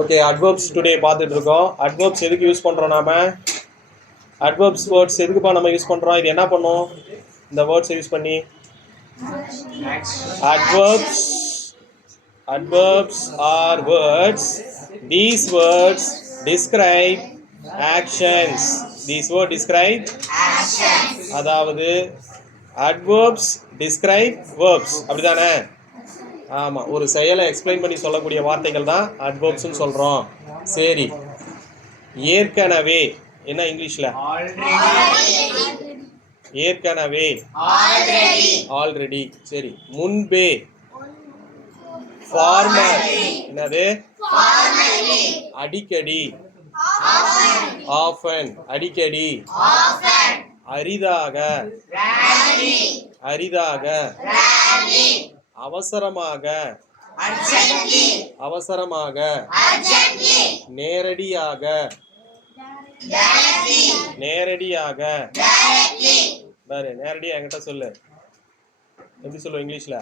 Okay, adverbs today பார்த்துட்டு இருக்கோம். Adverbs எதுக்கு யூஸ் பண்ணுறோம் நாம? அட்வர்ப்ஸ் வேர்ட்ஸ் எதுக்குப்பா நம்ம யூஸ் பண்ணுறோம்? இது என்ன பண்ணும் இந்த வேர்ட்ஸை யூஸ் பண்ணி? Adverbs are words. These words describe actions. These words describe actions. அதாவது adverbs describe verbs. அப்படிதானே? ஆமாம், ஒரு செயலை எக்ஸ்பிளைன் பண்ணி சொல்லக்கூடிய வார்த்தைகள் தான் அட்வர்ப்ஸ்னு சொல்கிறோம். சரி, ஏற்கனவே என்ன இங்கிலீஷில்? ஏற்கனவே, ஆல்ரெடி. சரி, முன்பே, ஃபார்மர். என்னது? அடிக்கடி, ஆஃபன். அடிக்கடி, அரிதாக, அரிதாக, அவசரமாக, அவசரமாக, நேரடியாக, நேரடியாக. பாரு, நேரடியாக என்கிட்ட சொல்லு. எப்படி சொல்லுவோம் இங்கிலீஷ்ல?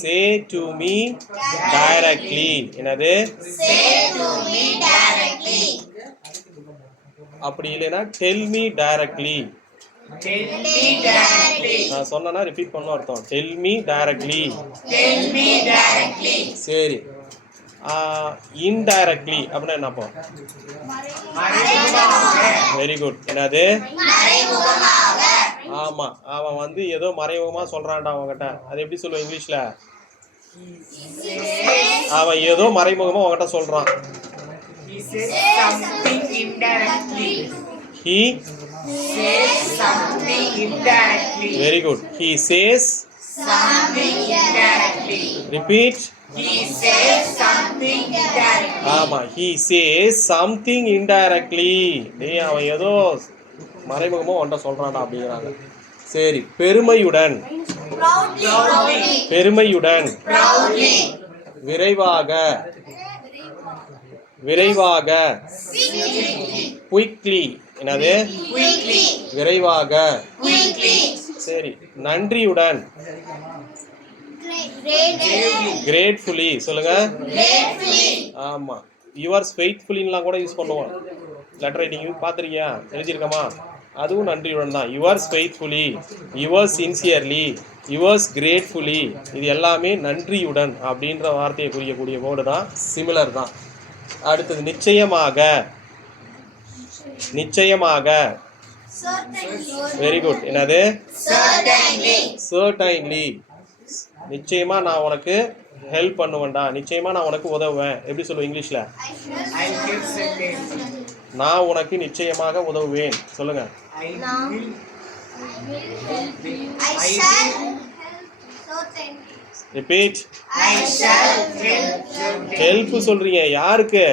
say to me directly. என்னது? அப்படி இல்லைன்னா tell me directly. நான் சொன்னா ரிப்பீட் பண்ண அர்த்தம். tell me directly. சரி, இன்டைரக்ட்லி அப்படின்னா என்னப்போ? Very good. என்னது? ஆமா, அவன் வந்து ஏதோ மறைமுகமா சொல்றான்டா அவங்ககிட்ட. அது எப்படி சொல்லுவோம் இங்கிலீஷ்ல? அவன் ஏதோ மறைமுகமா அவங்ககிட்ட சொல்றான். He says something indirectly. Very good. He says something indirectly. Repeat. He says something indirectly. ஆமா, he says something indirectly. டேய், அவன் ஏதோ மறைமுகமா ஒன்றை சொல்றான்டா அப்படிங்கிறாங்க. சரி, பெருமையுடன், பெருமையுடன், விரைவாக, விரைவாக, குயிக்லி. என்னது? விரைவாக. சரி, நன்றியுடன், கிரேட்ஃபுல்லி. சொல்லுங்க. ஆமா, யுவர்ஸ் ஃபெய்த்ஃபுல்லின்லாம் கூட யூஸ் பண்ணுவோம். லெட்டர் ரைட்டிங் பார்த்துருக்கியா? எழுதியிருக்கமா? அதுவும் நன்றியுடன் தான். Yours faithfully, yours sincerely, yours gratefully. இது எல்லாமே நன்றியுடன் அப்படின்ற வார்த்தையை குறிக்கக்கூடிய வேர்டு தான், சிமிலர் தான். அடுத்தது நிச்சயமாக, நிச்சயமாக. Very good. என்னது? சர்டைன்லி. நிச்சயமா நான் உனக்கு ஹெல்ப் பண்ணுவேன்டா, நிச்சயமா நான் உனக்கு உதவுவேன். எப்படி சொல்லுவேன் இங்கிலீஷ்ல? நான் உனக்கு நிச்சயமாக உதவுவேன். சொல்லுங்க. ரிப்பீட். ஹெல்ப் சொல்றீங்க யாருக்கு?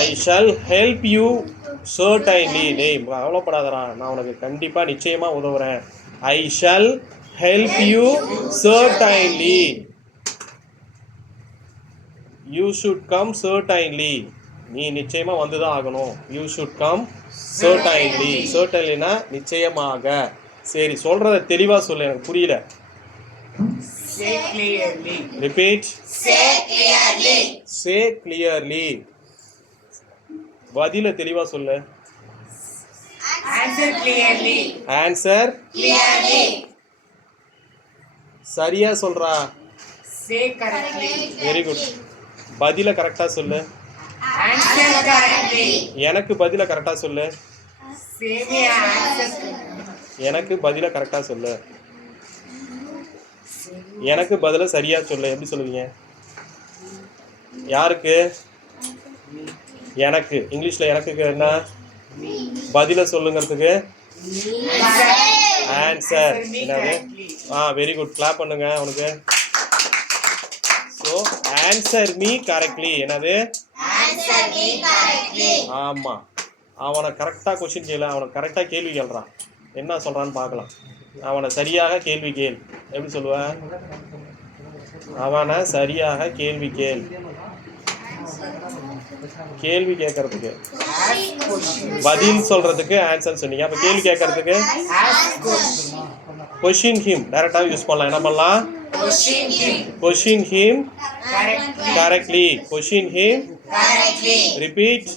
I shall help you certainly. டேய், கவலைப்படாதடா, நான் உனக்கு கண்டிப்பா நிச்சயமா உதவுறேன். I shall help you certainly. You should come certainly. நீ நிச்சயமா வந்துதான் ஆகணும். You should come certainly. certainlyனா நிச்சயமாக. சரி, சொல்றத தெளிவா சொல்லு, எனக்கு புரியல. Say clearly. Repeat. Say clearly. Say clearly. பதில தெளிவா சொல்லு. Answer clearly. Answer clearly. சரியா சொல்றா. Say correctly. Very good. பதில கரெக்டா சொல்லு. Answer correctly. எனக்கு பதில கரெக்டா சொல்லு. Say me answer. எனக்கு பதில கரெக்டா சொல்லு. எனக்கு பதில சரியா சொல்லு. எப்படி சொல்லுவீங்க? யாருக்கு? எனக்கு. இங்கிலீஷ்ல எனக்கு என்ன? பதில சொல்லுங்கிறதுக்கு ஆன்சர். என்னது? Very good. கிளாப் பண்ணுங்க அவனுக்கு. So answer me correctly. என்னது? ஆமா, அவனை கரெக்டா கொஸ்டின் கேளு. அவனை கரெக்டா கேள்வி கேள்றான். என்ன சொல்றான்னு பார்க்கலாம். அவனை சரியாக கேள்வி கேள். எப்படி சொல்லுவ? அவனை சரியாக கேள்வி கேள். கேள்வி கேட்கறதுக்கு, பதில் சொல்றதுக்கு ஆன்சர் சொன்னீங்க. அப்ப கேள்வி கேட்கறதுக்கு கொஷின் ஹிம் டைரக்டாக யூஸ் பண்ணலாம். என்ன பண்ணலாம்? Question him correctly. Question him repeat.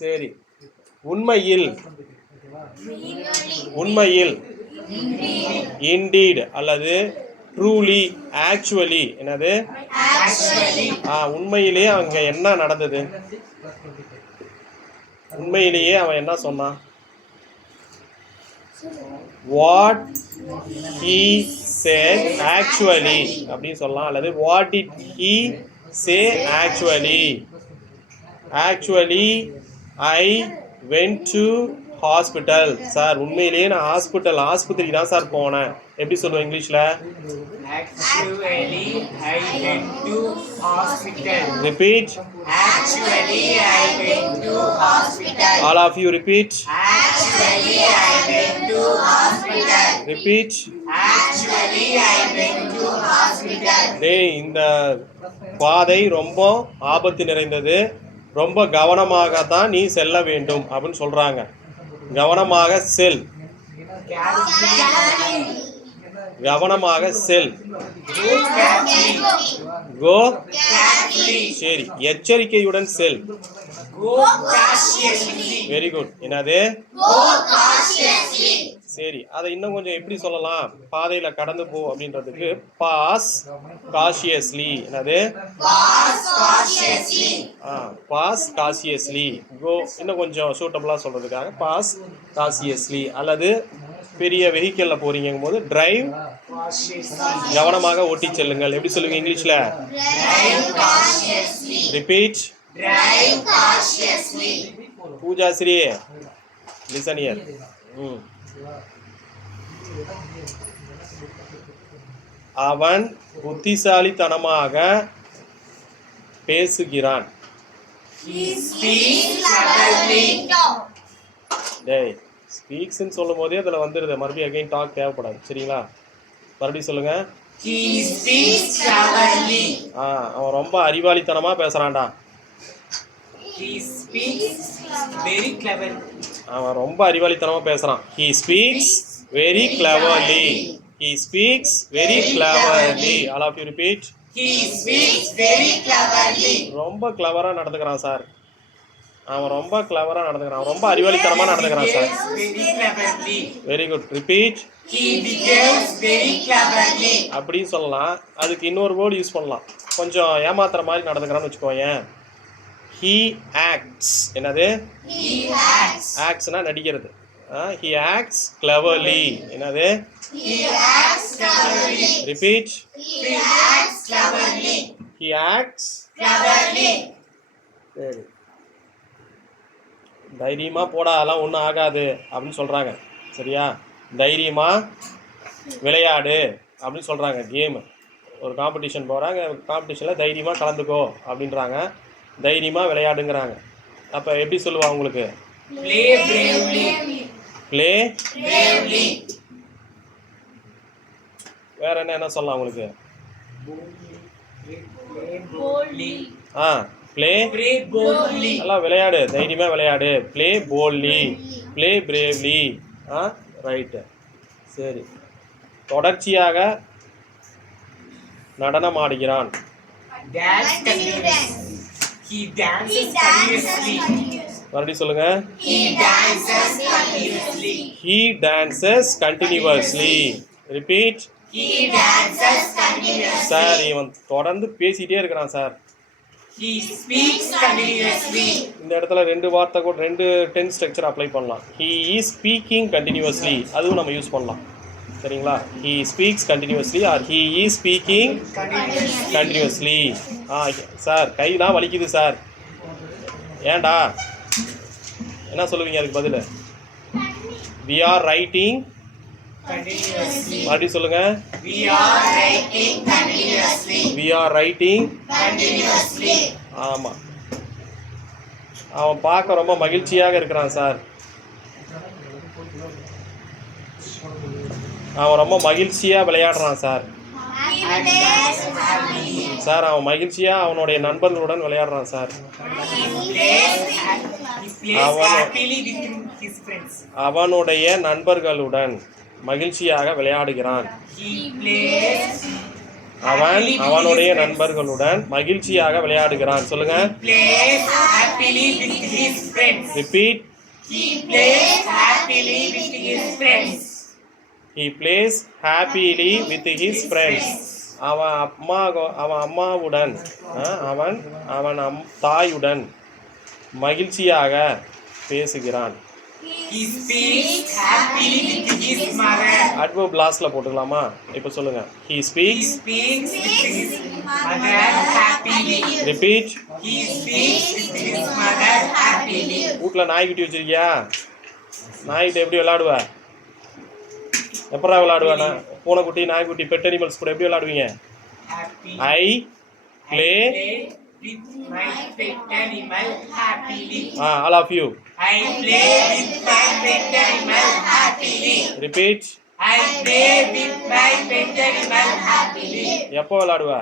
சரி. உண்மையில் உண்மையில் இண்டீட் அல்லது ட்ரூலி ஆக்சுவலி என்னது? உண்மையிலேயே அங்கே என்ன நடந்தது? உண்மையிலேயே அவன் என்ன சொன்னான்? வாட் ஹீ சேட் ஆக்சுவலி அப்படின்னு சொல்லலாம். அல்லது what did he say actually. Actually I went to hospital. Sir உண்மையிலேயே நான் ஆஸ்பத்திரிக்கு தான் சார் போனேன். எப்படி சொல்லுவேன் இங்கிலீஷ்ல? Actually, I went to hospital. Repeat. Actually, I went to hospital. All of you repeat. Actually, I went to hospital. Repeat. Actually, I went to hospital. டேய், இந்த பாதை ரொம்ப ஆபத்து நிறைந்தது, ரொம்ப கவனமாக தான் நீ செல்ல வேண்டும் அப்படின்னு சொல்றாங்க. கவனமாக செல். கவனமாக செல். கோ. சரி, எச்சரிக்கையுடன் செல். Very good. என்னது? சரி, அதை இன்னும் கொஞ்சம் எப்படி சொல்லலாம்? பாதையில கடந்து போ அப்படின்றதுக்கு பாஸ் காஷியஸ்லி. என்னது? Pass cautiously. கோ இன்னும் கொஞ்சம் சூட்டபிளா சொல்றதுக்காக பாஸ் காஷியஸ்லி. அல்லது பெரிய வெஹிக்கிள்ல போறீங்கும் போது டிரைவ் கவனமாக ஓட்டி செல்லுங்கள். எப்படி சொல்லுங்க இங்கிலீஷ்ல? ரிப்பீட். Poojasri listen here. அவன் புத்திசாலித்தனமாக பேசுகிறான். டேய், ஸ்பீக்ஸ்ன்னு சொல்லும் போதே அதில் வந்துடுது. மறுபடியும் அகைன் டாக் தேவைப்படாது. சரிங்களா? மறுபடியும் சொல்லுங்க. அவன் ரொம்ப அறிவாளித்தனமா பேசுறான்டா. அவன் ரொம்ப அறிவாளித்தனமா பேசுறான். He speaks very cleverly. He speaks very cleverly. All of you repeat. He speaks very cleverly. ரொம்ப கிளவரா நடந்துக்கிறான் சார். அவன் ரொம்ப கிளவரா நடந்துக்கிறான். ரொம்ப அறிவாளித்தனமா நடந்துக்கிறான் sir. Very cleverly. Very good. Repeat. He behaves very cleverly. அப்படின்னு சொல்லலாம். அதுக்கு இன்னொரு வேர்டு யூஸ் பண்ணலாம். கொஞ்சம் ஏமாத்துற மாதிரி நடந்துக்கிறான்னு வச்சுக்கோங்க. He acts. என்னது? He acts. ஆக்ட்ஸ்னா நடிக்கிறது. He acts cleverly. என்னது? He acts cleverly. Repeat. He acts cleverly. He acts Cleverly. சரி. தைரியமா போடா, அதெல்லாம் ஒன்றும் ஆகாது அப்படின்னு சொல்றாங்க. சரியா? தைரியமா விளையாடு அப்படின்னு சொல்றாங்க. கேமு ஒரு காம்படிஷன் போகிறாங்க. காம்படிஷனில் தைரியமாக கலந்துக்கோ அப்படின்றாங்க. தைரியமாக விளையாடுங்கிறாங்க. அப்போ எப்படி சொல்லுவா உங்களுக்கு? Play bravely. Play Bravely. வேற என்ன சொல்லலாம் உங்களுக்கு? Boldly. Play Pray boldly. நல்லா விளையாடு, தைரியமாக விளையாடு. Play boldly, play bravely. Right. சரி. தொடர்ச்சியாக நடனம் ஆடுகிறான். Dance continuously. He dances continuously. மறுபடியும் சொல்லுங்க. He dances continuously. He dances continuously. Repeat. He dances continuously. Sir, இவன் தொடர்ந்து பேசிட்டே இருக்கிறான் சார். He speaks continuously. இந்த இடத்துல ரெண்டு வார்த்தை கூட ரெண்டு டென்ஸ் ஸ்ட்ரக்சர் அப்ளை பண்ணலாம். He is speaking continuously. அதுவும் நம்ம யூஸ் பண்ணலாம். சரிங்களா? He speaks continuously or he is speaking continuously. Sir கைதான் வலிக்குது சார். ஏன்டா? என்ன சொல்லுவீங்க அதுக்கு பதில்? We are writing Continuously. மறுபடியும் சொல்லுங்க. We are writing continuously. We are writing Continuously. ஆமாம். அவன் பார்க்க ரொம்ப மகிழ்ச்சியாக இருக்கிறான் சார். அவன் ரொம்ப மகிழ்ச்சியாக விளையாடுறான் sir. He plays happily. Sir அவன் மகிழ்ச்சியா அவனுடைய நண்பர்களுடன் விளையாடுறான் sir. He plays happily with his friends. அவனுடைய நண்பர்களுடன் மகிழ்ச்சியாக விளையாடுகிறான். He plays அவனுடைய நண்பர்களுடன் மகிழ்ச்சியாக விளையாடுகிறான். சொல்லுங்க. plays happily with his friends. Repeat. He plays happily with his friends. He plays happily with his friends. அவன் அம்மாவுடன் அவன் தாயுடன் மகிழ்ச்சியாக பேசுகிறான். He speaks happily with his mother. Adverb லாஸ்ட்ல போட்டுக்கலாமா? இப்போ சொல்லுங்க. He He speaks. speaks with his mother happily. Repeat. He speaks with his mother happily. வீட்ல நாய்க்குட்டி வச்சிருக்கியா? நாய்கிட்ட எப்படி விளையாடுவ? எப்படா விளையாடுவா? பூனைக்குட்டி நாய்க்குட்டி பெட் அனிமல்ஸ் கூட எப்படி விளையாடுவீங்க? Happily. I play with my pet animal happily. All of you. I play with my pet animal happily. Repeat. I play with my pet animal happily. எப்போ விளையாடுவ?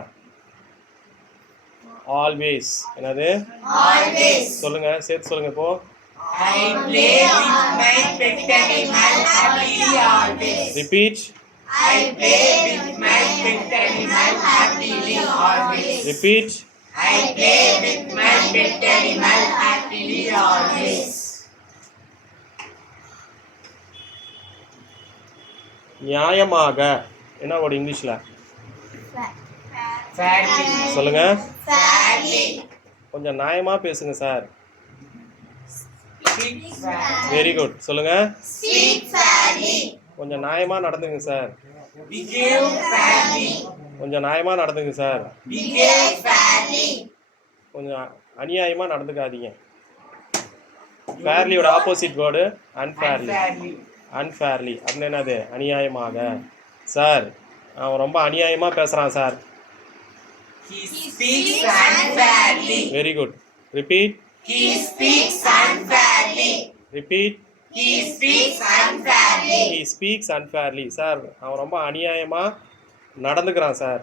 ஆல்வேஸ். என்னது? Always. சொல்லுங்க, சேர்த்து சொல்லுங்க இப்போ. I play with my pet animal happily always. Repeat. I play with my pet animal happily always. Repeat. I play with my pet animal happily always. நியாயமாக என்ன word இங்கிலீஷ்ல? Fairly. சொல்லுங்க. Fairly. கொஞ்சம் நியாயமா பேசுங்க sir. Speak fairly. Very good. சொல்லுங்க. Speak fairly. கொஞ்சம் நியாயமா நடந்துங்க சார். Behave fairly. கொஞ்சம் நியாயமா நடந்துங்க சார். Behave fairly. கொஞ்சம் அநியாயமா நடந்துக்காதீங்க. ஃபேர்லியோட opposite word unfairly. Unfairly. Unfairly அப்படின்னு என்னது? அநியாயமாக. சார் அவன் ரொம்ப அநியாயமா பேசுறான் sir. He speaks unfairly. Very good. Repeat. He speaks unfairly. Repeat. He speaks unfairly. He speaks unfairly. Sir அவன் ரொம்ப அநியாயமா நடந்துக்கிறான் sir.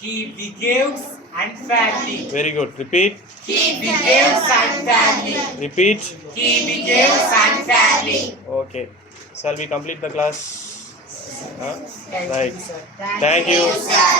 He behaves unfairly. Very good. Repeat. He behaves unfairly. Repeat. He behaves unfairly. Okay. Shall we complete the class? Right. Thank Thank you. you, sir.